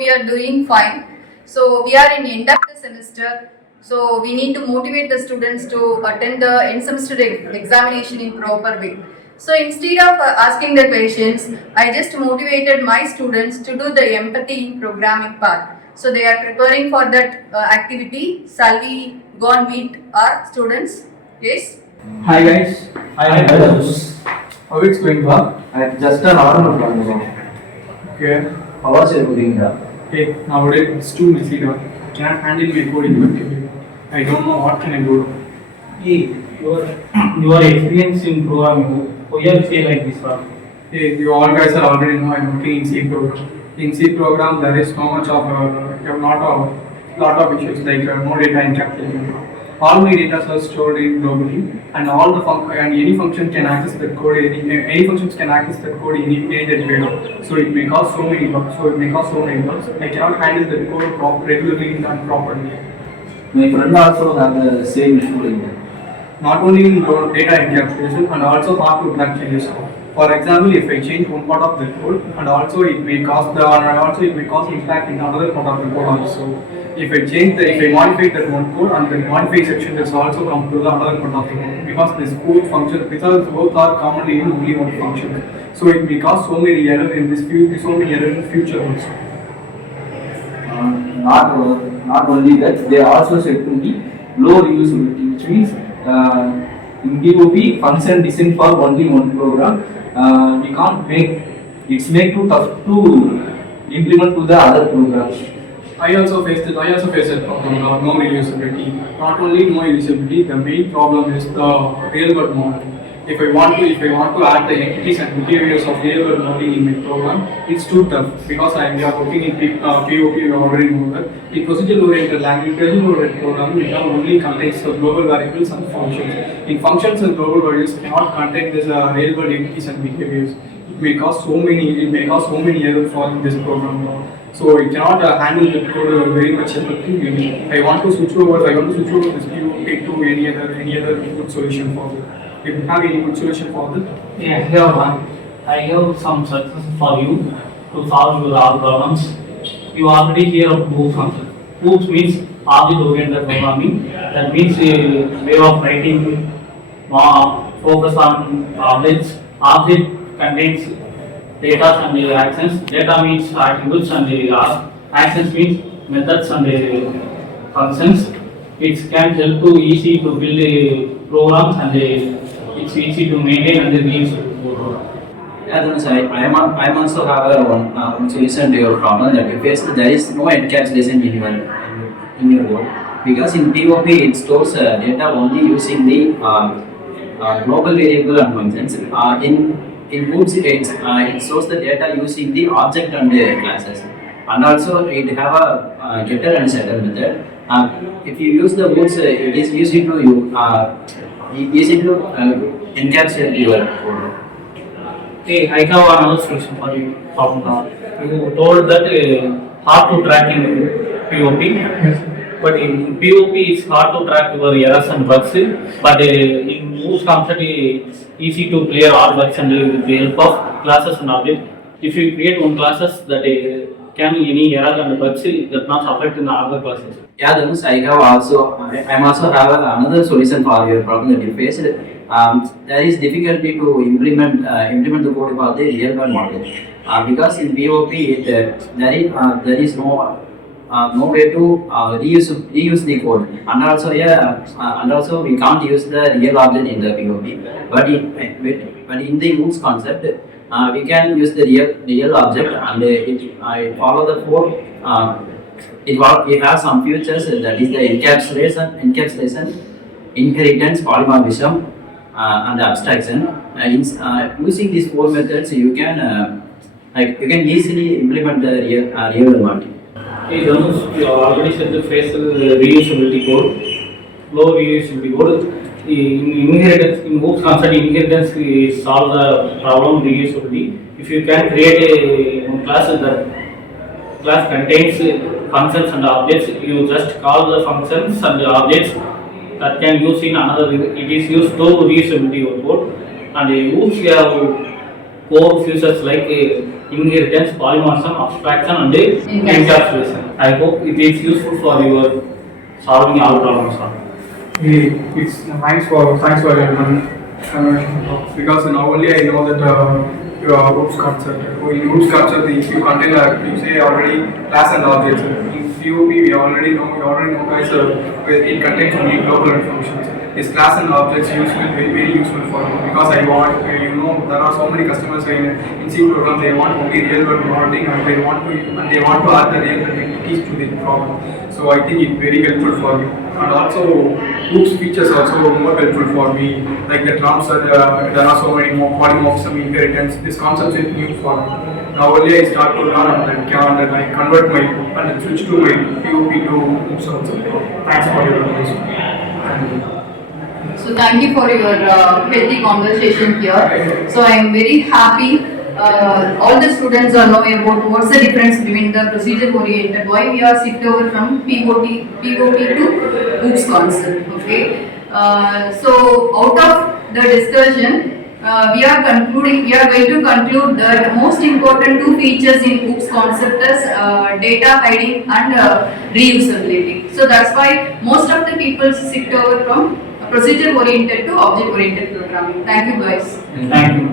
we are doing fine. So we are in end of the semester. So we need to motivate the students to attend the end semester examination in proper way. So instead of asking the questions, I just motivated my students to do the empathy in programming part. So they are preparing for that activity. Shall we go and meet our students? Yes. Hi guys. Hi guys. How it's going well? Just a normal problem. Okay. How was your coding? Hey, nowadays it's too messy now. I cannot handle my coding effectively. I don't know what can I do. Hey, your experience in programming, why you say like this one? Hey, you all guys are already know I'm working in C program. In C program there is so much of lot of issues like no data encapsulation. All my data are stored in globally, and all the any function can access that code. Any functions can access that code in any that way. So it may cause so many bugs. I cannot handle the code regularly and properly. My friend also have the same issue. Not only in data encapsulation and also part to track changes. For example, if I change one part of the code, and also it may cause impact in another part of the code also. If I modify that one code, and the modify section is also come to the another part of the code, because this code function, because both are commonly in only one function. So it may cause so many errors in the future also. Not only that, they also said to me low reusability, which means in POP function designed for only one program, we can't make it's too tough to implement to the other programs. I also faced a problem of no reusability. Not only no reusability, the main problem is the real world model. If I want to add the entities and behaviors of real world modeling in my program, it's too tough because we are working in POP. We already know that. In procedural oriented programming, we have only contains the global variables and functions. In functions and global variables cannot contain this real world entities and behaviors. It may cause so many errors for this program. So it cannot handle the code very much effectively. I want to switch over this POP to any other good solution for it. If you have any good solution for that? Yeah, I have one. I have some suggestions for you to solve your all problems. You already hear of OOPS function. OOPS means object-oriented programming. That means a way of writing focus on objects. Object contains data and actions. Data means attributes and actions means methods and functions. It can help to easy to build programs and it's easy to maintain and reuse. Yeah, I also have one solution to your problem that you face. There is no encapsulation in your code because in POP it stores data only using the global variable and functions. In OOPS it stores the data using the object and the classes, and also it have a getter and setter method. If you use the OOPS, it is easy to encapsulate your code. Hey, I have another solution for you from now. You told that hard to track in POP, but in POP it's hard to track your errors and bugs. But in OOPS concept it's easy to clear all bugs and with the help of classes and objects. If you create one classes that can any error and bugs that not affect in the other classes. Yeah, Dhanush, I'm also have another solution for your problem that you faced. There is difficulty to implement the code for the real world model because in POP there is no way to reuse the code, and also we can't use the real object in the POP. But in the OOPS concept, we can use the real object and it follow the code. It has some features that is the encapsulation, inheritance, polymorphism, and abstraction. Using these four methods, you can easily implement the real world. Hey, Dhanush, you already said the phrase reusability code, low reusability code. In inheritance, in OOPS concept, inheritance is solve the problem reusability. If you can create a class that class contains functions and objects, you just call the functions and the objects that can use in another. It is used to reusability your code. And OOPS we have core features like inheritance, polymorphism, abstraction, and encapsulation. I hope it is useful for your solving all problems. It's thanks for everyone. Because now only I know that your groups concept. In groups concept, if you contain you say already class and objects. In POP, we already know guys. It contains only global information. This class and objects very useful for me because I want there are so many customers in C program they want only real world modeling and they want to add the real world entities to the problem. So I think it's very helpful for me. And also Hoops features also more helpful for me. Like the terms there are so many more polymorphism, inheritance. This concept is new for me. Now only I start to learn and I convert my and switch to my POP to Hoops also. Thanks for your attention. So thank you for your healthy conversation here. So I am very happy. All the students are knowing about what's the difference between the procedure oriented, why we are shift over from POP to OOPS concept. Okay. So out of the discussion, we are going to conclude that the most important two features in OOPS concept is data hiding and reusability. So that's why most of the people shift over from procedure oriented to object oriented programming. Thank you guys. Thank you.